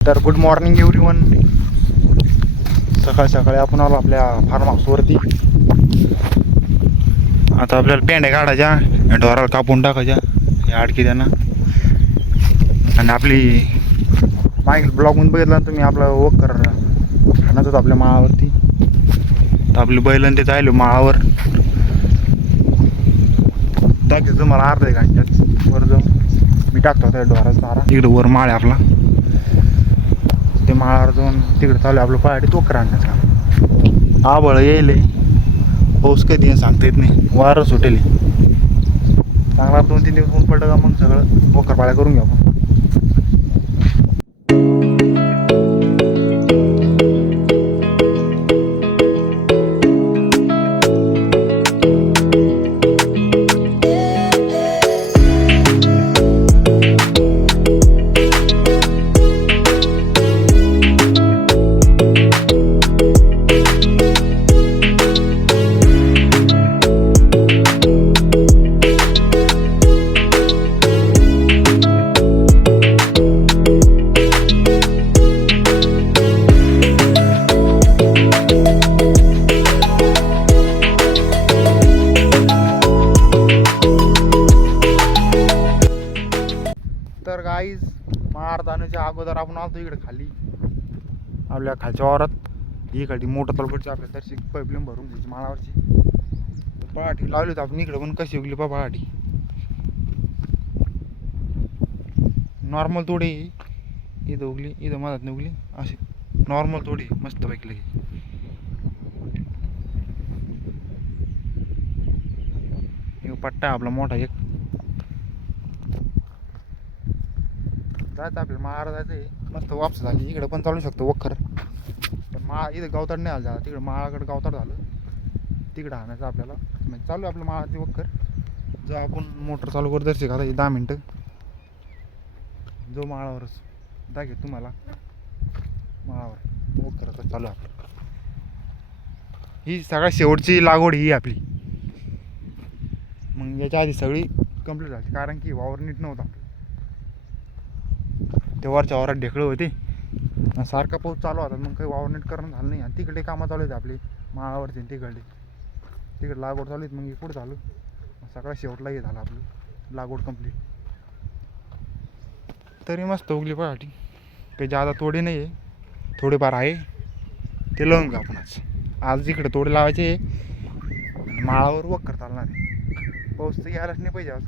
तर good morning everyone. सकाळी सकाळी आपण आलो आपल्या फार्म हाऊसवरती. आता आपल्याला पेंड्या काढायच्या, ढोराला कापून टाकायच्या या आडकी त्यांना. आणि आपली मागील ब्लॉगमध्ये बघितला ना तुम्ही, आपला वखर आणत होतो आपल्या माळावरती. तर आपली बैलन ते जायलो माळावर. दाखवतो तुम्हाला अर्धा एक घंट्यात वर जाऊन मी टाकतो त्या ढोराचा चारा. इकडे वर माळ आहे आपला, ते माळावर जाऊन तिकडे चालू आपलं पाहाटे वखर आणण्याचं. आबळ येईल, पाऊस कधी येईल सांगता येत नाही, वारं सुटेल. चांगला 2-3 दिवस ऊन पडलं का मग सगळं वखर पाळ्या करून घ्या आपण. तर गाईज, माळ जाण्याच्या अगोदर आपण आलतो इकडे खाली आपल्या खालच्या वावरात. इकडे मोटर तलपटची आपल्या तशी पाईपलाईन भरून घ्यायची माळावरची. पहाटी लावली होती आपण इकडे, पण कशी उगली पहाटी. नॉर्मल तोडी इथं उगली, इथं मधात नाही उगली, अशी नॉर्मल तोडी मस्त पैकी लगी. पट्टा आपला मोठा एक. जायचं आपल्याला माळावर जायचं, मस्त वापस झाली. इकडे पण चालू शकतो वखर, पण माळ इथं गावताड नाही आलं झालं. तिकडे माळाकडे गावताड झालं, तिकडं आणायचं आपल्याला. म्हणजे चालू आहे आपलं माळाची वखर. जो आपण मोटर चालू करत दर्शक आता 10 मिनटं जो माळावरच दाखव तुम्हाला. माळावर वखर चालू आहे आपलं. ही सगळ्यात शेवटची लागवड ही आपली. मग याच्या आधी सगळी कंप्लीट झाली, कारण की वावर नीट नव्हता. ते वरच्या वावरात ढेकळं होते, सारखा पाऊस चालू होता, मग काही वावर नीट करणं झालं नाही. आणि तिकडे कामं चालू होते आपली माळावरती, तिकडे लागवड चालू होती. मग इकडं झालं सगळ्या शेवटला हे झालं आपलं लागवड कंप्लीट. तरी मस्त उगली पहाटी, काही जादा तोडे नाही आहे, थोडेफार आहे ते लावून घ्या आपणच. आज इकडे तोडे लावायचे आणि माळावर वखर चालणार आहे. पाऊस तर यायलाच नाही पाहिजे आज.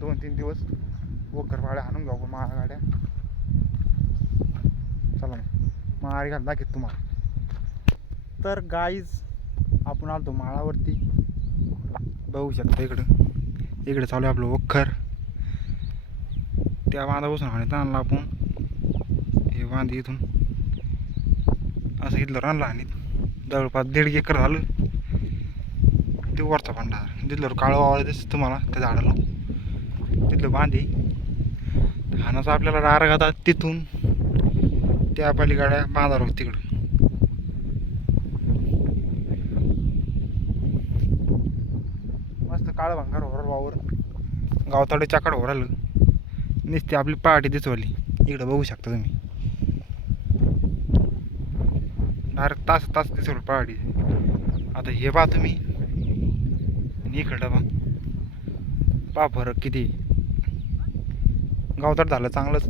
2-3 दिवस वखर पाड्या आणून घ्या आपण माळा गाड्या. चला मग माळी घाल दाखवत तुम्हाला. तर गाईज, आपण आलतो माळावरती, बघू शकता. इकडे चालू आहे आपलं वखर. त्या बांधापासून हाणीत आणला आपण. हे बांध इथून असं इथलं आणलं आणि जवळपास 1.5 एकर झालं. ते वरचा भांडार तिथलं काळं वावळ दिसतं तुम्हाला त्या झाडाला, तिथलं बांधे हानाचं आपल्याला रार घातात. तिथून त्या पलीकडे बांधार होत तिकडं. मस्त काळं भांगार होरल वावर, गावताडे चाकड होराल. नुसती आपली पहाटी दिसवली. इकडं बघू शकता तुम्ही, डायरेक्ट तास दिसवलं पहाटी. आता हे पहा तुम्ही, इकडं पहा फरक किती. गावताड झालं चांगलंच.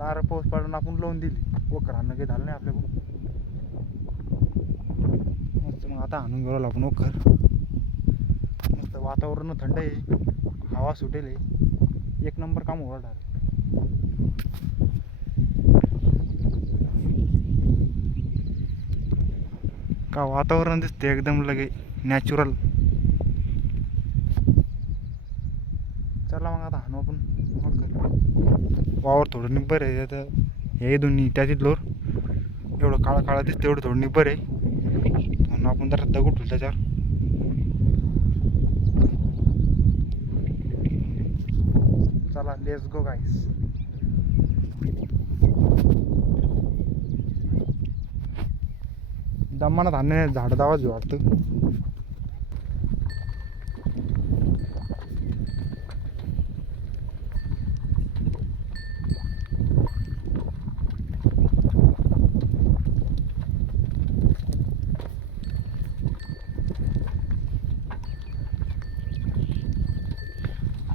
तार पाऊस पडून आपण लावून दिली वखर आणणं, काही झालं नाही आपल्याकडून. मस्त मग आता आणून घेऊ आपण वखर. मस्त वातावरण थंड आहे, हवा सुटेल आहे, एक नंबर काम होणार आहे. का वातावरण दिसते एकदम लगे नॅचरल. चला मग आता हाणू आपण वावर. थोडं निब्बर आहे आता हे दोन्ही त्या तिथलोर. एवढं काळा काळा दिसतं, एवढं थोडं निब्बर आहे, म्हणून आपण जरा दगड ठेवू त्याच्यावर. चला लेट्स गो गाईस. दमाना धान्य झाड दावाच वाटतं.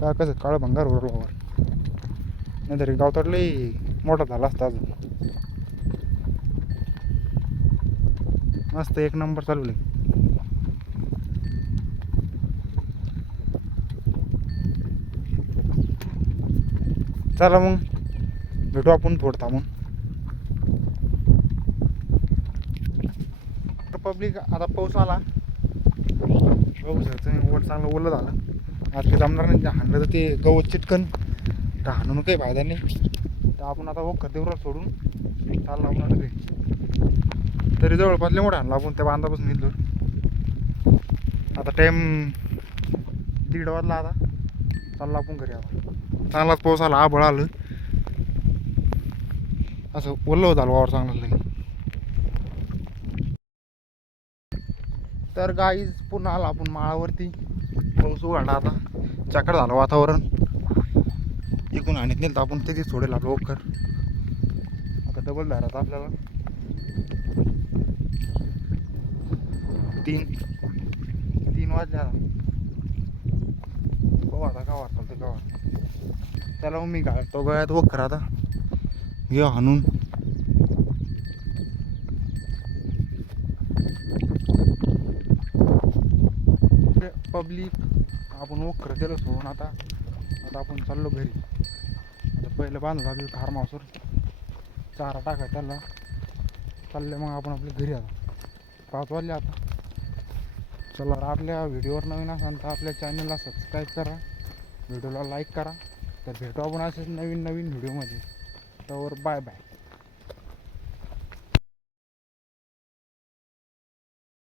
काय कसं काळं भंगार उरला नाही तरी गावताडले मोठा झाला असता अजून. मस्त एक नंबर चालू आहे. चला मग भेटू आपण थोडं थांबून. पब्लिक आता पाऊस आला पाऊसाचं वर चांगलं ओलं झालं. आज ते जमणार नाही, हाणलं तर ते गवत चिटकन तर हाणून काही फायदा नाही. तर आपण आता वखर देवरात सोडून चालला आपण आता घरी. तरी जवळपास लय मोठं हाणला आपण त्या बांधापासून निघलो. आता टाईम 1:30 वाजला. आता चालला आपण घरी. आता चांगलाच पाऊस आला, आभळ आलं, असं ओलं झालं वावर चांगलं लई. तर गाईज पुन्हा आला आपण माळावरती. पाऊस उघडला आता, चाकड झालं वातावरण. इकून आणत नेलं तर आपण तिथेच सोडेल आपलं वखर. आता डबल धरायचं आपल्याला. 3 वाजले आता. पाहू आता का वाटतं ते का. त्याला मग मी घालतो गळ्यात वखर. आता घेऊ हाणून. पब्लिक आपण वखर दिलं सोडून आता आपण चाललो घरी. आता पहिलं बांधून आपली फार्म हाऊसवर चारा टाकाय त्याला चालले. मग आपण आपल्या घरी. आता 5 वाजले आता. चला आपल्या व्हिडिओवर नवीन असाल तर आपल्या चॅनलला सबस्क्राईब करा, व्हिडिओला लाईक करा. तर भेटू आपण असेच नवीन व्हिडिओमध्ये. तर बाय बाय.